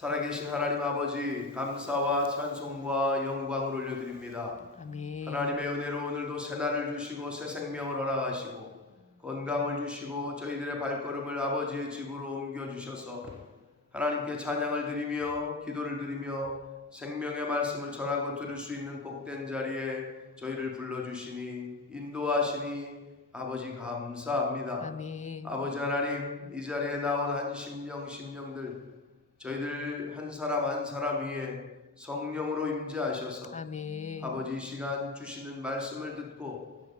살아계신 하나님 아버지, 감사와 찬송과 영광을 올려드립니다. 아멘. 하나님의 은혜로 오늘도 새날을 주시고 새 생명을 허락하시고 건강을 주시고 저희들의 발걸음을 아버지의 집으로 옮겨주셔서 하나님께 찬양을 드리며 기도를 드리며 생명의 말씀을 전하고 들을 수 있는 복된 자리에 저희를 불러주시니 인도하시니 아버지 감사합니다. 아멘. 아버지 하나님, 이 자리에 나온 한 심령들 저희들 한 사람 한 사람 위에 성령으로 임재하셔서 아멘. 아버지 이 시간 주시는 말씀을 듣고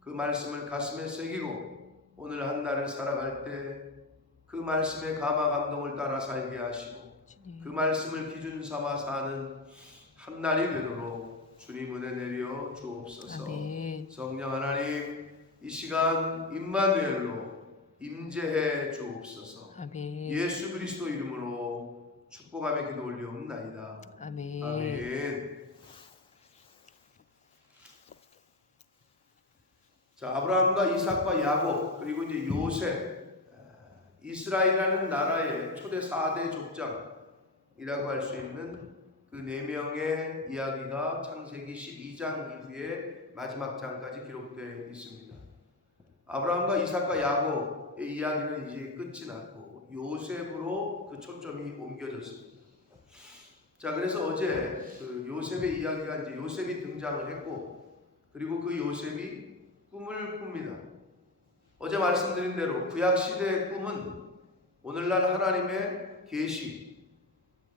그 말씀을 가슴에 새기고 오늘 한 날을 살아갈 때 그 말씀의 감화 감동을 따라 살게 하시고 주님. 그 말씀을 기준 삼아 사는 한 날이 되도록 주님 은혜 내려 주옵소서. 아멘. 성령 하나님, 이 시간 임마누엘로 임재해 주옵소서. 아멘. 예수 그리스도 이름으로 축복하며 기도 올리옵나이다. 아멘. 아멘. 자, 아브라함과 이삭과 야곱 그리고 이제 요셉, 이스라엘이라는 나라의 초대 4대 족장이라고 할 수 있는 그 4명의 이야기가 창세기 12장 이후에 마지막 장까지 기록되어 있습니다. 아브라함과 이삭과 야곱의 이야기는 이제 끝이 났고 요셉으로 그 초점이 옮겨졌습니다. 자, 그래서 어제 그 요셉의 이야기가 이제 요셉이 등장을 했고 그리고 그 요셉이 꿈을 꿉니다. 어제 말씀드린 대로 구약 시대의 꿈은 오늘날 하나님의 계시,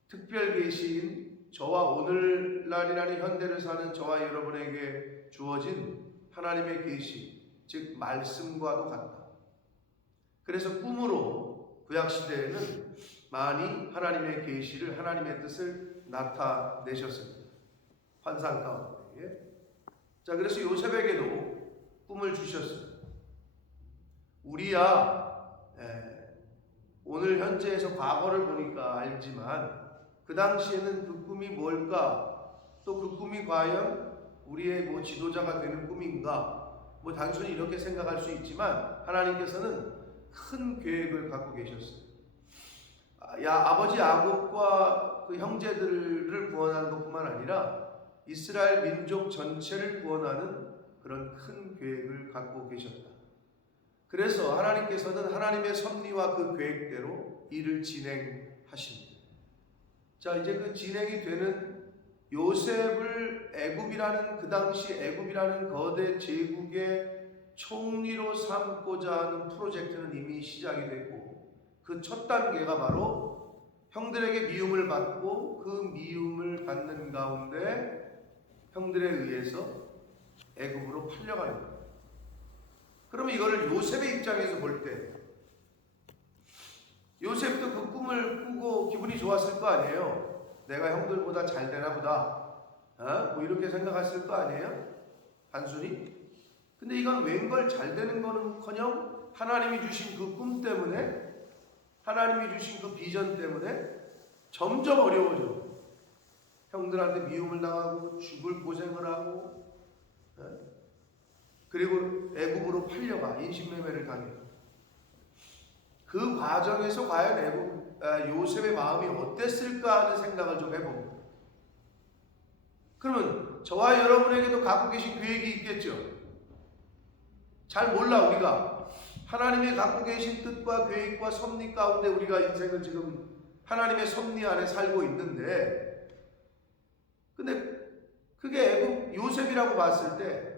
특별 계시인 저와 오늘날이라는 현대를 사는 저와 여러분에게 주어진 하나님의 계시, 즉 말씀과도 같다. 그래서 꿈으로 구약 시대에는 많이 하나님의 계시를, 하나님의 뜻을 나타내셨습니다. 환상 가운데. 자, 그래서 요셉에게도 꿈을 주셨어요. 우리야 오늘 현재에서 과거를 보니까 알지만 그 당시에는 그 꿈이 뭘까? 또 그 꿈이 과연 우리의 뭐 지도자가 되는 꿈인가? 뭐 단순히 이렇게 생각할 수 있지만 하나님께서는 큰 계획을 갖고 계셨어요. 아버지 야곱과 그 형제들을 구원하는 것뿐만 아니라 이스라엘 민족 전체를 구원하는 그런 큰 계획을 갖고 계셨다. 그래서 하나님께서는 하나님의 섭리와 그 계획대로 일을 진행하십니다. 자, 이제 그 진행이 되는 요셉을 애굽이라는 그 당시 애굽이라는 거대 제국의 총리로 삼고자 하는 프로젝트는 이미 시작이 됐고 그 첫 단계가 바로 형들에게 미움을 받고 그 미움을 받는 가운데 형들에 의해서 애굽으로 팔려가는 거예요. 그러면 이거를 요셉의 입장에서 볼 때 요셉도 그 꿈을 꾸고 기분이 좋았을 거 아니에요. 내가 형들보다 잘 되나 보다. 뭐 이렇게 생각했을 거 아니에요. 단순히. 근데 이건 웬걸 잘 되는 거는커녕 하나님이 주신 그 꿈 때문에 하나님이 주신 그 비전 때문에 점점 어려워져. 형들한테 미움을 당하고 죽을 고생을 하고 그리고 애굽으로 팔려가 인신매매를 당해. 그 과정에서 과연 요셉의 마음이 어땠을까 하는 생각을 좀 해봅니다. 그러면 저와 여러분에게도 갖고 계신 계획이 있겠죠. 잘 몰라 우리가 하나님이 갖고 계신 뜻과 계획과 섭리 가운데 우리가 인생을 지금 하나님의 섭리 안에 살고 있는데 근데 그게 애굽 요셉이라고 봤을 때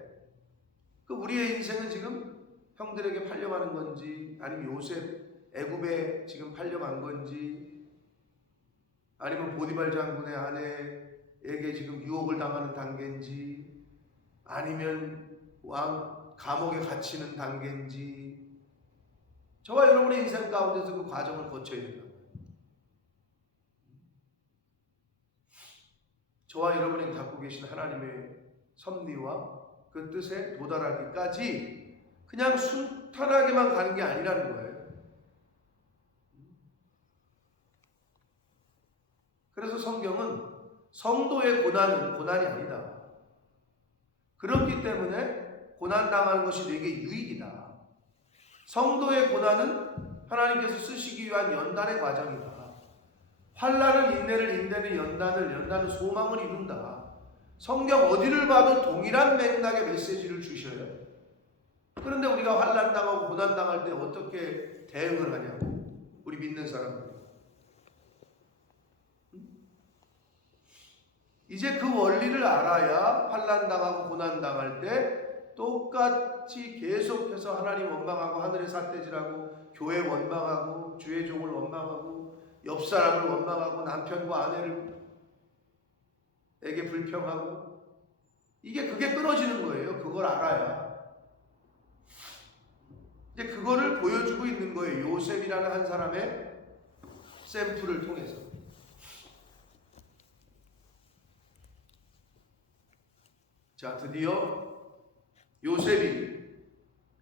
그 우리의 인생은 지금 형들에게 팔려가는 건지 아니면 요셉 애굽에 지금 팔려간 건지 아니면 보디발 장군의 아내에게 지금 유혹을 당하는 단계인지 아니면 왕 감옥에 갇히는 단계인지 저와 여러분의 인생 가운데서 그 과정을 거쳐야 된다. 저와 여러분이 갖고 계신 하나님의 섭리와 그 뜻에 도달하기까지 그냥 순탄하게만 가는 게 아니라는 거예요. 그래서 성경은 성도의 고난은 고난이 아니다. 그렇기 때문에 고난당하는 것이 내게 유익이다. 성도의 고난은 하나님께서 쓰시기 위한 연단의 과정이다. 환난을 인내는 연단은 소망을 이룬다. 성경 어디를 봐도 동일한 맥락의 메시지를 주셔요. 그런데 우리가 환난당하고 고난당할 때 어떻게 대응을 하냐고, 우리 믿는 사람들. 이제 그 원리를 알아야 환난당하고 고난당할 때 똑같이 계속해서 하나님 원망하고 하늘의 삿대질하고 교회 원망하고 주의 종을 원망하고 옆 사람을 원망하고 남편과 아내에게 불평하고, 그게 끊어지는 거예요. 그걸 알아야. 이제 그거를 보여주고 있는 거예요. 요셉이라는 한 사람의 샘플을 통해서. 자, 드디어 요셉이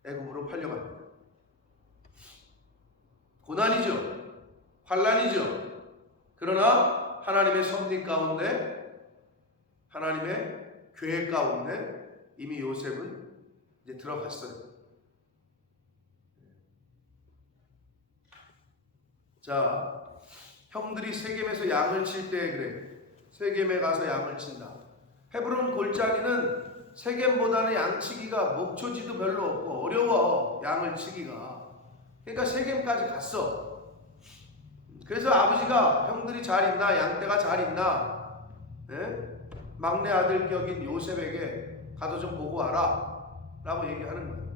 애굽으로 팔려갑니다. 고난이죠. 환난이죠. 그러나 하나님의 섭리 가운데, 하나님의 계획 가운데 이미 요셉은 이제 들어갔어요. 자, 형들이 세겜에서 양을 칠 때 그래. 세겜에 가서 양을 친다. 헤브론 골짜기는 세겜보다는 양치기가 목초지도 별로 없고 어려워, 양을 치기가. 그러니까 세겜까지 갔어. 그래서 아버지가 형들이 잘 있나, 양떼가 잘 있나, 막내 아들 격인 요셉에게 가서 좀 보고 와라 라고 얘기하는 거예요.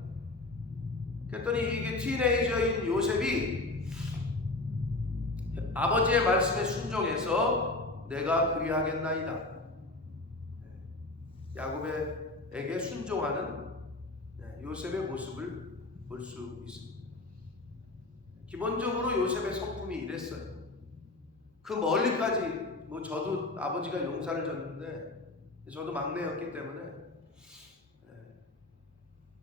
그랬더니 이게 티네이저인 요셉이 아버지의 말씀에 순종해서 내가 그리하겠나이다, 야곱에게 순종하는 요셉의 모습을 볼 수 있습니다. 기본적으로 요셉의 성품이 이랬어요. 그 멀리까지, 저도 아버지가 용사를 졌는데 저도 막내였기 때문에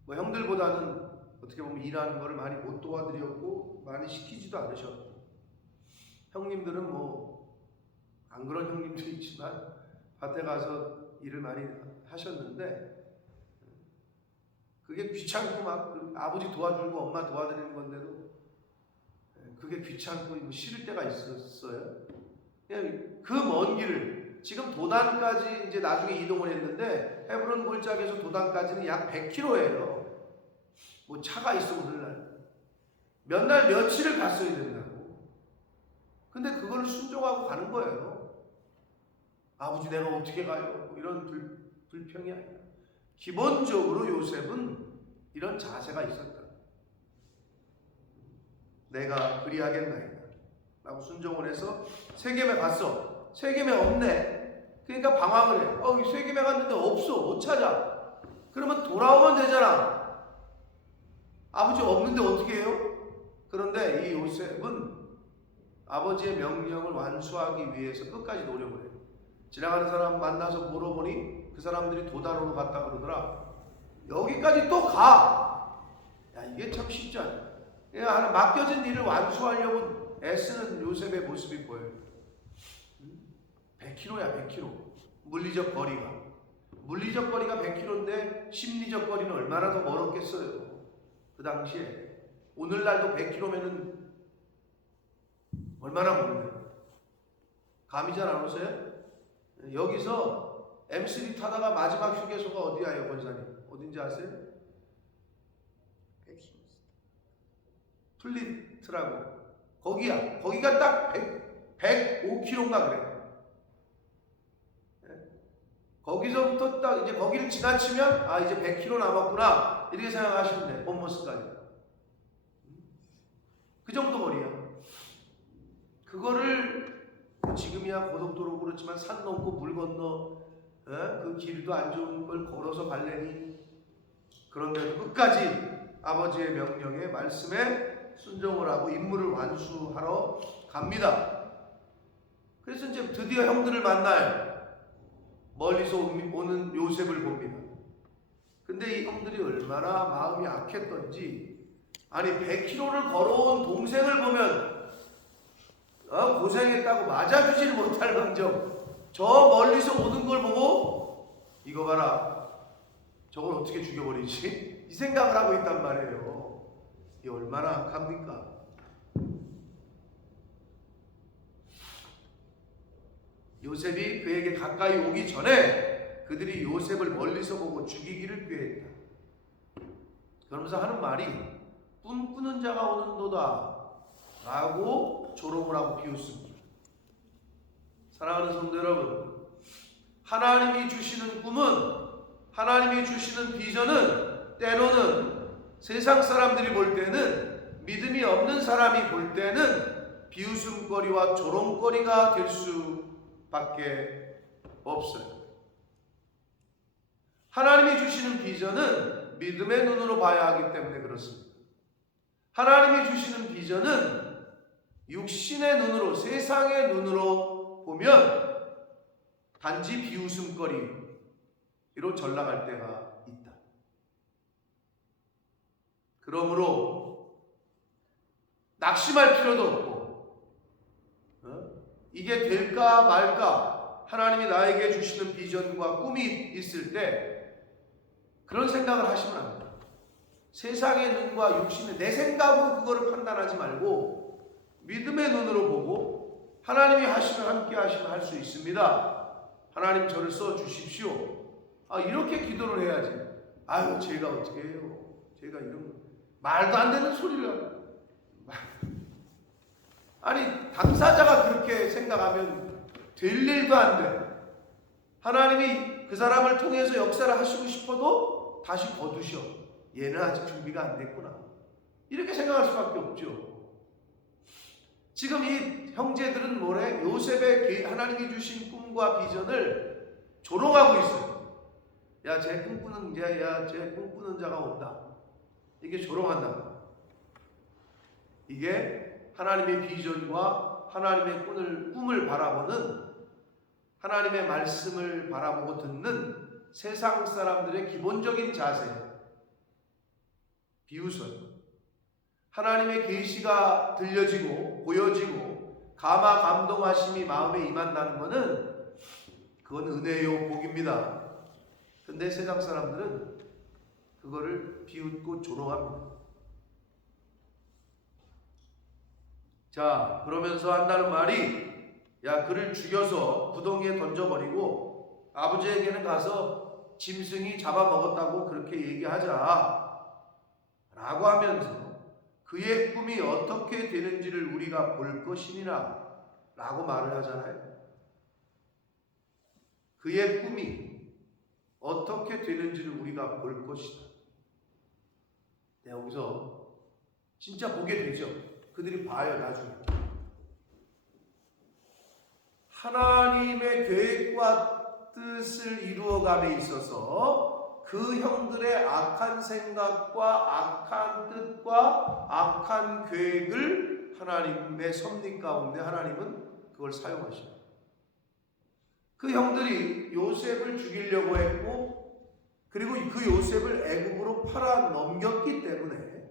형들보다는 어떻게 보면 일하는 거를 많이 못 도와드렸고 많이 시키지도 않으셨고, 형님들은 안 그런 형님도 있지만 밭에 가서 일을 많이 하셨는데 그게 귀찮고 막 아버지 도와주고 엄마 도와드리는 건데도 그게 귀찮고 싫을 때가 있었어요. 그 먼 길을 지금 도단까지 이제 나중에 이동을 했는데 헤브론 골짜기에서 도단까지는 약 100km예요. 차가 있어 오늘날 몇 날 며칠을 갔어야 된다고. 근데 그걸 순종하고 가는 거예요. 아버지 내가 어떻게 가요? 이런 불평이 아니라 기본적으로 요셉은 이런 자세가 있었다. 내가 그리하겠나이다 라고 순종을 해서 세겜에 갔어. 세겜에 없네. 그러니까 방황을 해. 세겜에 갔는데 없어. 못 찾아. 그러면 돌아오면 되잖아. 아버지 없는데 어떻게 해요? 그런데 이 요셉은 아버지의 명령을 완수하기 위해서 끝까지 노력을 해요. 지나가는 사람 만나서 물어보니 그 사람들이 도단으로 갔다 그러더라. 여기까지 또 가. 이게 참 쉽지 않아요. 맡겨진 일을 완수하려고 애쓰는 요셉의 모습이 보여요. 100km야 100km. 물리적 거리가 100km인데 심리적 거리는 얼마나 더 멀었겠어요. 그 당시에. 오늘날도 100km면은 얼마나 멀어요. 감이 잘 안 오세요? 여기서 M3 타다가 마지막 휴게소가 어디야요, 권사님? 어딘지 아세요? 플리트라고. 거기야. 거기가 딱 105km인가 그래. 거기서부터 딱 이제 거기를 지나치면 이제 100km 남았구나 이렇게 생각하시면 돼. 본모스까지. 그 정도 거리야. 그거를 지금이야 고속도로 그렇지만 산 넘고 물 건너 그 길도 안 좋은 걸 걸어서 갈래니, 그런데도 끝까지 아버지의 명령에 말씀에 순종을 하고 임무를 완수하러 갑니다. 그래서 이제 드디어 형들을 만나요. 멀리서 오는 요셉을 봅니다. 근데 이 형들이 얼마나 마음이 악했던지, 100km를 걸어온 동생을 보면 고생했다고 맞아주지를 못할 망정 저 멀리서 오는 걸 보고 이거 봐라, 저걸 어떻게 죽여버리지? 이 생각을 하고 있단 말이에요. 이게 얼마나 악합니까? 요셉이 그에게 가까이 오기 전에 그들이 요셉을 멀리서 보고 죽이기를 꾀했다. 그러면서 하는 말이 꿈꾸는 자가 오는도다 라고 조롱을 하고 비웃습니다. 사랑하는 성도 여러분, 하나님이 주시는 꿈은, 하나님이 주시는 비전은 때로는 세상 사람들이 볼 때는, 믿음이 없는 사람이 볼 때는 비웃음거리와 조롱거리가 될 수밖에 없어요. 하나님이 주시는 비전은 믿음의 눈으로 봐야 하기 때문에 그렇습니다. 하나님이 주시는 비전은 육신의 눈으로, 세상의 눈으로 보면 단지 비웃음거리로 전락할 때가 있다. 그러므로 낙심할 필요도 없고, 이게 될까 말까, 하나님이 나에게 주시는 비전과 꿈이 있을 때 그런 생각을 하시면 안 돼요. 세상의 눈과 육신의 내 생각으로 그거를 판단하지 말고 믿음의 눈으로 보고, 하나님이 하시면 함께 하시면 할 수 있습니다. 하나님 저를 써주십시오. 이렇게 기도를 해야지. 아유 제가 어떻게 해요. 제가 이런 말도 안 되는 소리를 아니, 당사자가 그렇게 생각하면 될 일도 안 돼. 하나님이 그 사람을 통해서 역사를 하시고 싶어도 다시 거두셔. 얘는 아직 준비가 안 됐구나. 이렇게 생각할 수밖에 없죠. 지금 이 형제들은 뭐래? 요셉의 하나님이 주신 꿈과 비전을 조롱하고 있어요. 야, 쟤 꿈꾸는 자가 온다. 이게 조롱한다. 이게 하나님의 비전과 하나님의 꿈을 바라보는, 하나님의 말씀을 바라보고 듣는 세상 사람들의 기본적인 자세예요. 비웃어요. 하나님의 계시가 들려지고 보여지고 감화 감동하심이 마음에 임한다는 것은 그건 은혜요 복입니다. 근데 세상 사람들은 그거를 비웃고 조롱합니다. 자, 그러면서 한다는 말이, 야, 그를 죽여서 구덩이에 던져버리고 아버지에게는 가서 짐승이 잡아먹었다고 그렇게 얘기하자 라고 하면서 그의 꿈이 어떻게 되는지를 우리가 볼 것이니라 라고 말을 하잖아요. 그의 꿈이 어떻게 되는지를 우리가 볼 것이다. 네, 여기서 진짜 보게 되죠. 그들이 봐요, 나중에. 하나님의 계획과 뜻을 이루어감에 있어서 그 형들의 악한 생각과 악한 뜻과 악한 계획을 하나님의 섭리 가운데 하나님은 그걸 사용하셔요. 그 형들이 요셉을 죽이려고 했고, 그리고 그 요셉을 애굽으로 팔아 넘겼기 때문에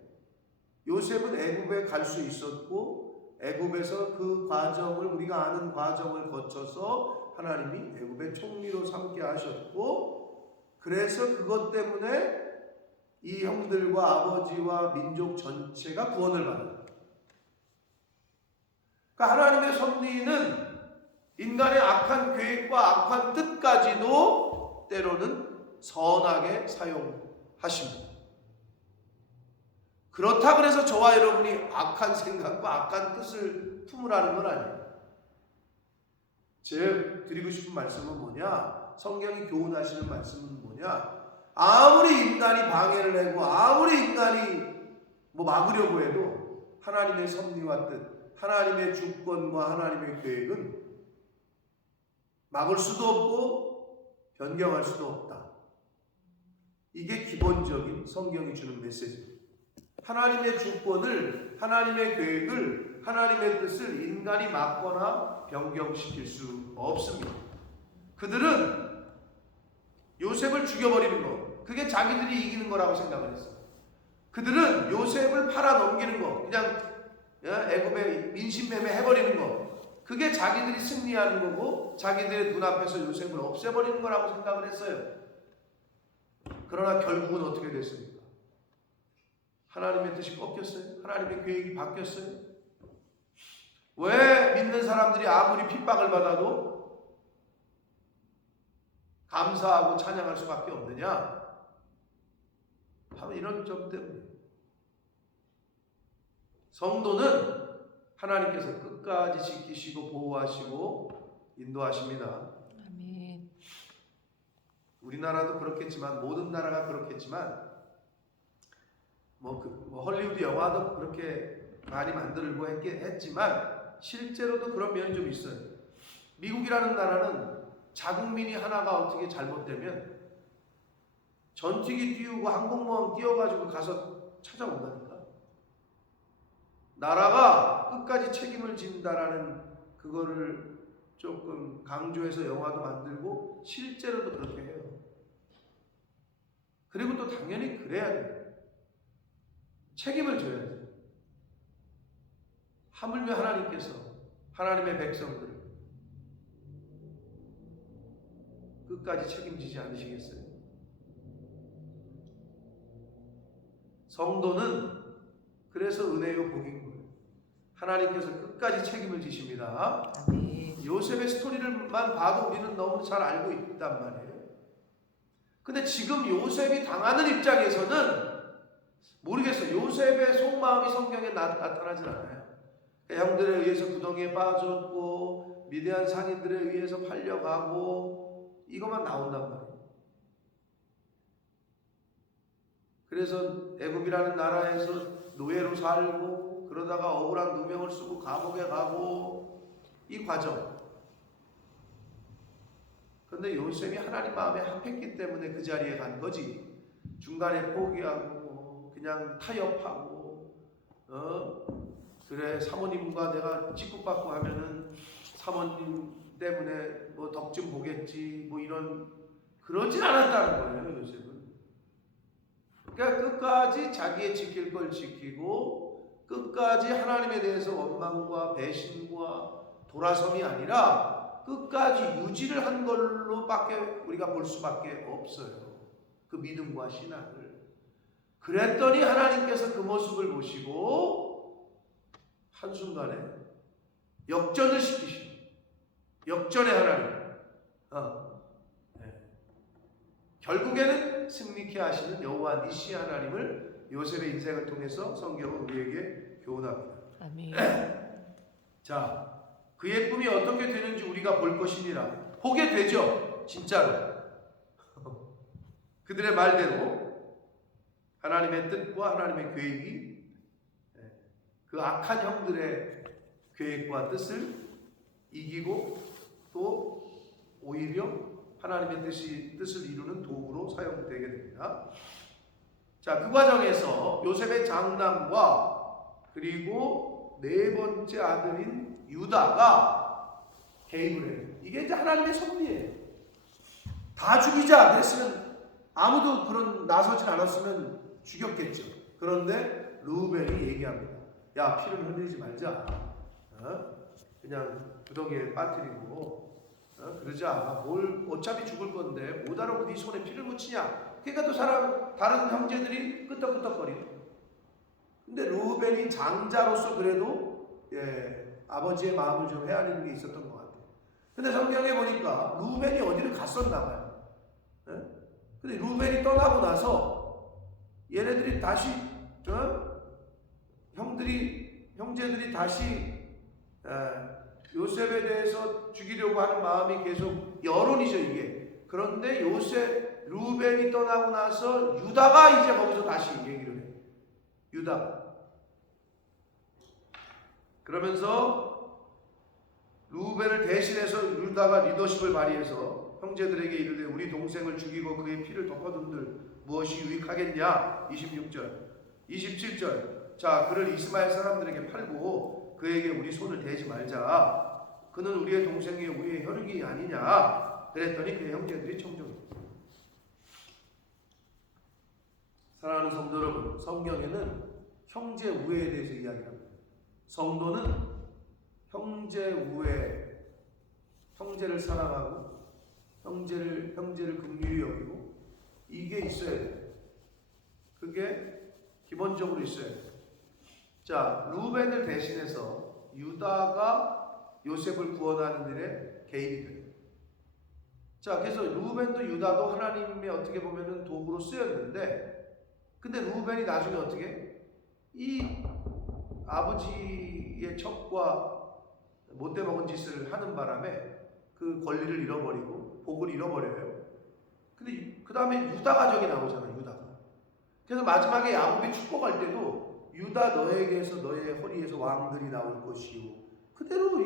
요셉은 애굽에 갈 수 있었고, 애굽에서 그 과정을, 우리가 아는 과정을 거쳐서 하나님이 애굽의 총리로 삼게 하셨고, 그래서 그것 때문에 이 형들과 아버지와 민족 전체가 구원을 받아요. 그러니까 하나님의 섭리는 인간의 악한 계획과 악한 뜻까지도 때로는 선하게 사용하십니다. 그렇다 그래서 저와 여러분이 악한 생각과 악한 뜻을 품으라는 건 아니에요. 제 드리고 싶은 말씀은 뭐냐? 성경이 교훈하시는 말씀은 뭐냐? 아무리 인간이 방해를 내고 아무리 인간이 막으려고 해도 하나님의 섭리와 뜻, 하나님의 주권과 하나님의 계획은 막을 수도 없고 변경할 수도 없다. 이게 기본적인 성경이 주는 메시지입니다. 하나님의 주권을, 하나님의 계획을, 하나님의 뜻을 인간이 막거나 변경시킬 수 없습니다. 그들은 요셉을 죽여버리는 거, 그게 자기들이 이기는 거라고 생각을 했어요. 그들은 요셉을 팔아 넘기는 거, 그냥 애굽에 민심매매 해버리는 거, 그게 자기들이 승리하는 거고 자기들의 눈앞에서 요셉을 없애버리는 거라고 생각을 했어요. 그러나 결국은 어떻게 됐습니까? 하나님의 뜻이 꺾였어요? 하나님의 계획이 바뀌었어요? 왜 믿는 사람들이 아무리 핍박을 받아도 감사하고 찬양할 수밖에 없느냐? 바로 이런 점 때문에 성도는 하나님께서 끝까지 지키시고 보호하시고 인도하십니다. 아멘. 우리나라도 그렇겠지만 모든 나라가 그렇겠지만 헐리우드 영화도 그렇게 많이 만들고 했지만 실제로도 그런 면이 좀 있어요. 미국이라는 나라는 자국민이 하나가 어떻게 잘못되면 전투기 띄우고 항공모함 띄워가지고 가서 찾아온다니까. 나라가 끝까지 책임을 진다라는 그거를 조금 강조해서 영화도 만들고 실제로도 그렇게 해요. 그리고 또 당연히 그래야 돼요. 책임을 져야죠. 하물며 하나님께서 하나님의 백성들 끝까지 책임지지 않으시겠어요? 성도는 그래서 은혜요 복인 거예요. 하나님께서 끝까지 책임을 지십니다. 아멘. 요셉의 스토리를만 봐도 우리는 너무 잘 알고 있단 말이에요. 근데 지금 요셉이 당하는 입장에서는 모르겠어요. 요셉의 속마음이 성경에 나타나진 않아요. 형들에 의해서 구덩이에 빠졌고 미디안 상인들에 의해서 팔려가고 이것만 나온단 말이에요. 그래서 애굽이라는 나라에서 노예로 살고 그러다가 억울한 누명을 쓰고 감옥에 가고 이 과정. 그런데 요셉이 하나님 마음에 합했기 때문에 그 자리에 간 거지. 중간에 포기하고 그냥 타협하고 그래 사모님과 내가 직급받고 하면은 사모님 때문에 뭐 덕 좀 보겠지 뭐 이런 그러진 않았다는 거예요. 요셉은. 그러니까 끝까지 자기의 지킬 걸 지키고 끝까지 하나님에 대해서 원망과 배신과 돌아섬이 아니라 끝까지 유지를 한 걸로밖에 우리가 볼 수밖에 없어요. 그 믿음과 신앙을. 그랬더니 하나님께서 그 모습을 보시고 한순간에 역전을 시키시고 역전의 하나님 결국에는 승리케 하시는 여호와 니시 하나님을 요셉의 인생을 통해서 성경은 우리에게 교훈합니다. 아멘. 자, 그의 꿈이 어떻게 되는지 우리가 볼 것이니라. 보게 되죠. 진짜로. 그들의 말대로 하나님의 뜻과 하나님의 계획이 그 악한 형들의 계획과 뜻을 이기고 또 오히려 하나님의 뜻을 이루는 도구로 사용되게 됩니다. 자, 그 과정에서 요셉의 장남과 그리고 네 번째 아들인 유다가 개입을 해요. 이게 이제 하나님의 섭리예요. 다 죽이자 그랬으면 아무도 그런 나서진 않았으면 죽였겠죠. 그런데 루벤이 얘기합니다. 야, 피를 흘리지 말자. 그냥 구덩이에 빠뜨리고 그러자. 뭘 어차피 죽을 건데 뭐다라고 네 손에 피를 묻히냐. 그러니까 또 다른 형제들이 끄떡끄떡거리고. 근데 루벤이 장자로서 그래도 아버지의 마음을 좀 헤아리는 게 있었던 것 같아요. 근데 성경에 보니까 루벤이 어디를 갔었나 봐요. 근데 루벤이 떠나고 나서 얘네들이 다시 형제들이 다시 요셉에 대해서 죽이려고 하는 마음이 계속 여론이죠 이게. 그런데 루벤이 떠나고 나서 유다가 이제 거기서 다시 얘기를 해요. 유다. 그러면서 루벤을 대신해서 유다가 리더십을 발휘해서 형제들에게 이르되 우리 동생을 죽이고 그의 피를 덮어둔들 무엇이 유익하겠냐. 26절 27절 자, 그를 이스마엘 사람들에게 팔고 그에게 우리 손을 대지 말자. 그는 우리의 동생이 우리의 혈육이 아니냐. 그랬더니 그의 형제들이 청종했다. 사랑하는 성도 여러분, 성경에는 형제 우애에 대해서 이야기합니다. 성도는 형제 우애, 형제를 사랑하고 형제를 긍휼히 여기고 이게 있어야 돼요. 그게 기본적으로 있어야 돼요. 자, 루벤을 대신해서 유다가 요셉을 구원하는 일에 개입이 돼요. 자, 그래서 루벤도 유다도 하나님의 어떻게 보면은 도구로 쓰였는데, 근데 루벤이 나중에 어떻게 이 아버지의 첩과 못돼 먹은 짓을 하는 바람에 그 권리를 잃어버리고 복을 잃어버려요. 근데 그 다음에 유다 가족이 나오잖아요. 유다가. 그래서 마지막에 야곱이 축복할 때도 유다 너에게서 너의 허리에서 왕들이 나올 것이요. 그대로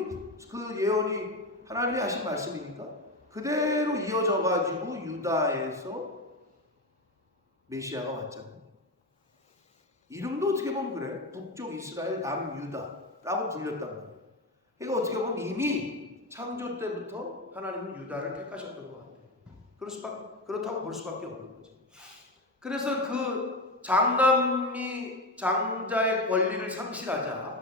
그 예언이 하나님이 하신 말씀이니까 그대로 이어져 가지고 유다에서 메시아가 왔잖아요. 이름도 어떻게 보면 그래. 북쪽 이스라엘 남유다라고 불렸단 말이에요. 그러니까 어떻게 보면 이미 창조 때부터 하나님은 유다를 택하셨던 것 같아요. 그렇다고 볼 수밖에 없는 거죠. 그래서 그 장남이 장자의 권리를 상실하자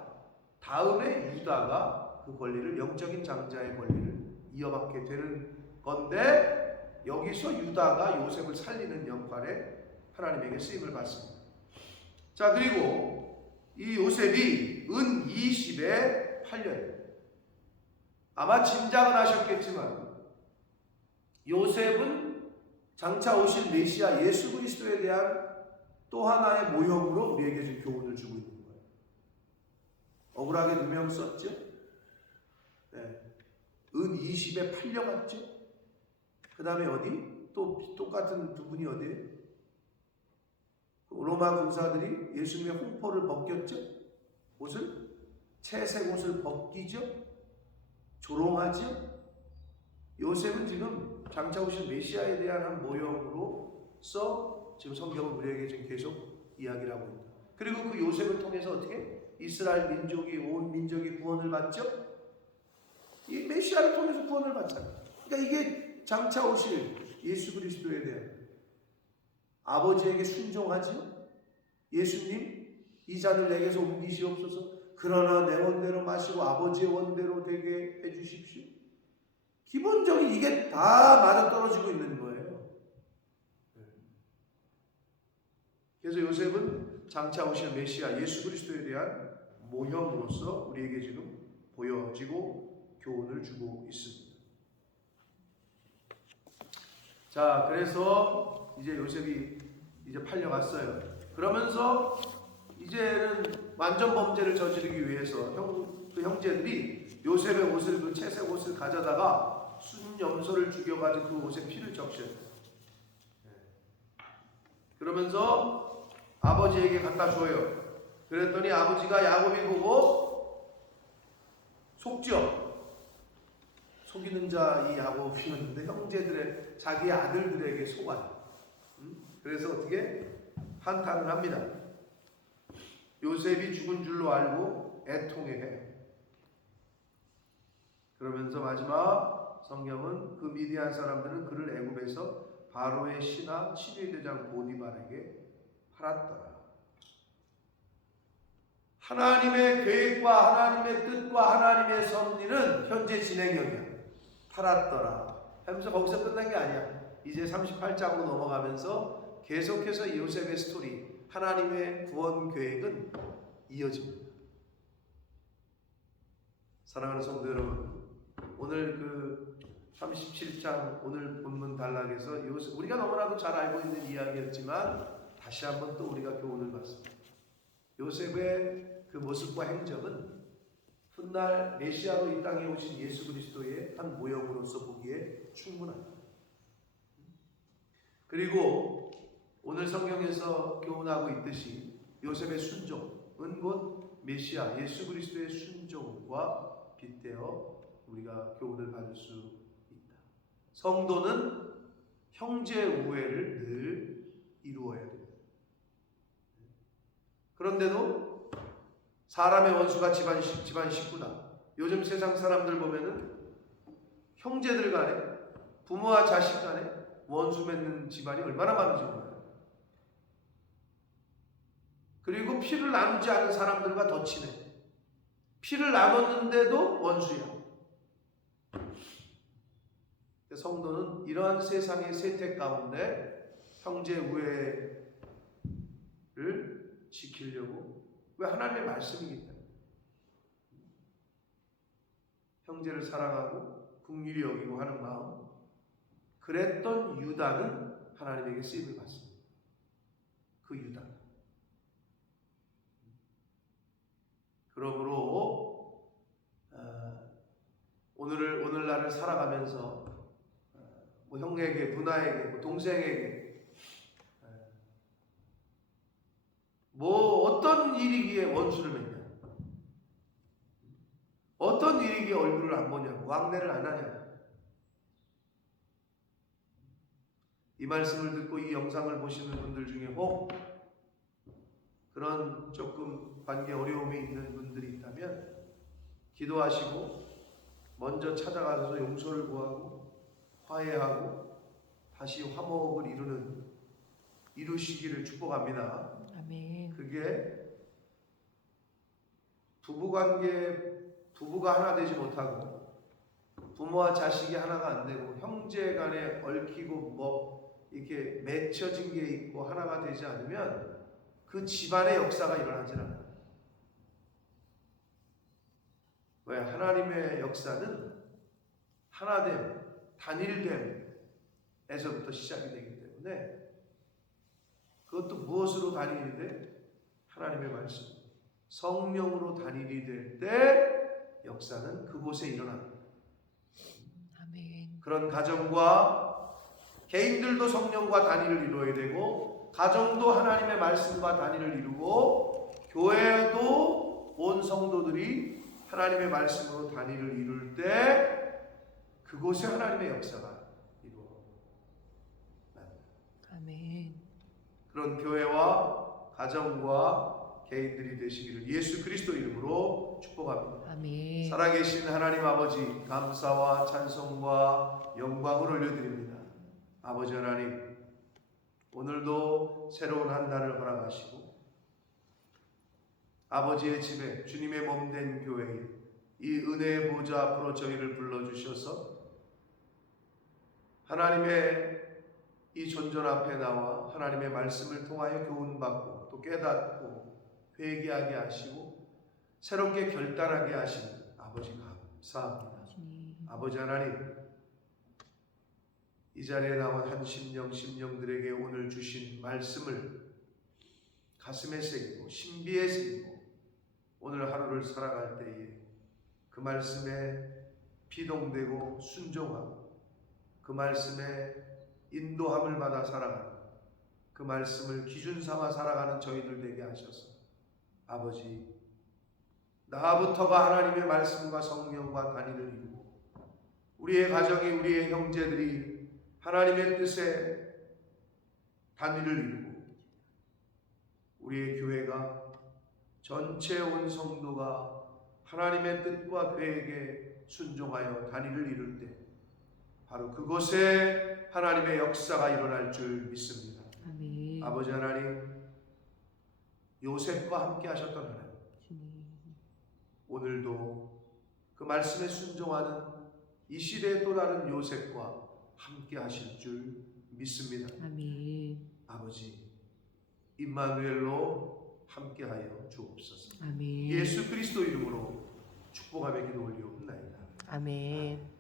다음에 유다가 그 권리를, 영적인 장자의 권리를 이어받게 되는 건데, 여기서 유다가 요셉을 살리는 역할에 하나님에게 쓰임을 받습니다. 자, 그리고 이 요셉이 은 20에 8년, 아마 짐작은 하셨겠지만 요셉은 장차 오실 메시아 예수 그리스도에 대한 또 하나의 모형으로 우리에게 지금 교훈을 주고 있는 거예요. 억울하게 누명 썼죠? 네. 은 20에 팔려갔죠? 그 다음에 어디? 또 똑같은 두 분이 어디에요? 로마 군사들이 예수님의 홍포를 벗겼죠? 옷을? 채색 옷을 벗기죠? 조롱하죠? 요셉은 지금 장차 오실 메시아에 대한 한 모형으로서 지금 성경은 우리에게 지금 계속 이야기를 하고 있다. 그리고 그 요셉을 통해서 어떻게? 이스라엘 민족이, 온 민족이 구원을 받죠? 이 메시아를 통해서 구원을 받잖아요. 그러니까 이게 장차 오실 예수 그리스도에 대한, 아버지에게 순종하지요? 예수님, 이 잔을 내게서 옮기시옵소서. 그러나 내 원대로 마시고 아버지의 원대로 되게 해주십시오. 기본적인 이게 다 맞아떨어지고 있는 거예요. 그래서 요셉은 장차 오실 메시아 예수 그리스도에 대한 모형으로서 우리에게 지금 보여지고 교훈을 주고 있습니다. 자, 그래서 이제 요셉이 이제 팔려갔어요. 그러면서 이제는 완전 범죄를 저지르기 위해서 그 형제들이 요셉의 옷을, 그 채색 옷을 가져다가 순염소를 죽여가지고 그 옷에 피를 적셔요. 그러면서 아버지에게 갖다 줘요. 그랬더니 아버지가 야곱이 보고 속죠. 속이는 자 이 야곱이었는데 형제들의, 자기 아들들에게 속아요. 그래서 어떻게 한탄을 합니다. 요셉이 죽은 줄로 알고 애통해해요. 그러면서 마지막 성경은 그 미디안 사람들은 그를 애굽에서 바로의 신하 치리대장 보디발에게 팔았더라. 하나님의 계획과 하나님의 뜻과 하나님의 섭리는 현재 진행형이야. 팔았더라 하면서 거기서 끝난 게 아니야. 이제 38장으로 넘어가면서 계속해서 요셉의 스토리, 하나님의 구원 계획은 이어집니다. 사랑하는 성도 여러분, 오늘 그 37장 오늘 본문 단락에서 요셉, 우리가 너무나도 잘 알고 있는 이야기였지만 다시 한번 또 우리가 교훈을 받습니다. 요셉의 그 모습과 행적은 훗날 메시아로 이 땅에 오신 예수 그리스도의 한 모형으로서 보기에 충분합니다. 그리고 오늘 성경에서 교훈하고 있듯이 요셉의 순종은 곧 메시아 예수 그리스도의 순종과 빗대어 우리가 교훈을 받을 수 있다. 성도는 형제 우애를 늘 이루어야 됩니다. 그런데도 사람의 원수가 집안 식구다. 요즘 세상 사람들 보면은 형제들 간에, 부모와 자식 간에 원수 맺는 집안이 얼마나 많은지 몰라요. 그리고 피를 나누지 않은 사람들과 더 친해. 피를 나눴는데도 원수야. 성도는 이러한 세상의 세태 가운데 형제 우애를 지키려고, 왜? 하나님의 말씀이기 때문에 형제를 사랑하고 긍휼히 여기고 하는 마음, 그랬던 유다는 하나님에게 쓰임을 받습니다. 그 유다. 그러므로 오늘날을 살아가면서 뭐 형에게, 누나에게, 뭐 동생에게 뭐 어떤 일이기에 원수를 맺냐, 어떤 일이기에 얼굴을 안 보냐고, 왕래를 안 하냐고. 이 말씀을 듣고 이 영상을 보시는 분들 중에 혹 그런 조금 관계 어려움이 있는 분들이 있다면 기도하시고 먼저 찾아가서 용서를 구하고 화해하고 다시 화목을 이루시기를 축복합니다. 아멘. 그게 부부가 하나 되지 못하고 부모와 자식이 하나가 안 되고 형제 간에 얽히고 뭐 이렇게 맺혀진 게 있고 하나가 되지 않으면 그 집안의 역사가 일어나질 않아요. 왜? 하나님의 역사는 하나됨, 단일됨에서부터 시작이 되기 때문에 그것도 무엇으로 단일이 돼? 하나님의 말씀, 성령으로 단일이 될 때 역사는 그곳에 일어납니다. 아멘. 그런 가정과 개인들도 성령과 단일을 이루어야 되고 가정도 하나님의 말씀과 단일을 이루고 교회도 온 성도들이 하나님의 말씀으로 단일을 이룰 때 그곳에 하나님의 역사가 이루어집니다. 아멘. 그런 교회와 가정과 개인들이 되시기를 예수 그리스도 이름으로 축복합니다. 아멘. 살아계신 하나님 아버지, 감사와 찬송과 영광을 올려드립니다. 아버지 하나님, 오늘도 새로운 한 달을 허락하시고 아버지의 집에, 주님의 몸된 교회에 이 은혜의 보좌 앞으로 저희를 불러주셔서 하나님의 이 존전 앞에 나와 하나님의 말씀을 통하여 교훈받고 또 깨닫고 회개하게 하시고 새롭게 결단하게 하시는 아버지 감사합니다. 아버지 하나님, 이 자리에 나온 한 심령들에게 오늘 주신 말씀을 가슴에 새기고 신비에 새기고 오늘 하루를 살아갈 때에 그 말씀에 비동되고 순종하고 그 말씀에 인도함을 받아 살아가는, 그 말씀을 기준 삼아 살아가는 저희들 되게 하셔서 아버지, 나부터가 하나님의 말씀과 성령과 단일을 이루고 우리의 가정이, 우리의 형제들이 하나님의 뜻에 단일을 이루고 우리의 교회가 전체 온 성도가 하나님의 뜻과 계획에 순종하여 단일을 이룰 때 바로 그곳에 하나님의 역사가 일어날 줄 믿습니다. 아멘. 아버지 하나님, 요셉과 함께 하셨던 하나님, 오늘도 그 말씀에 순종하는 이 시대의 또 다른 요셉과 함께 하실 줄 믿습니다. 아멘. 아버지, 임마누엘로 함께하여 주옵소서. 아멘. 예수 그리스도 이름으로 축복하며 기도 올리옵나이다. 아멘.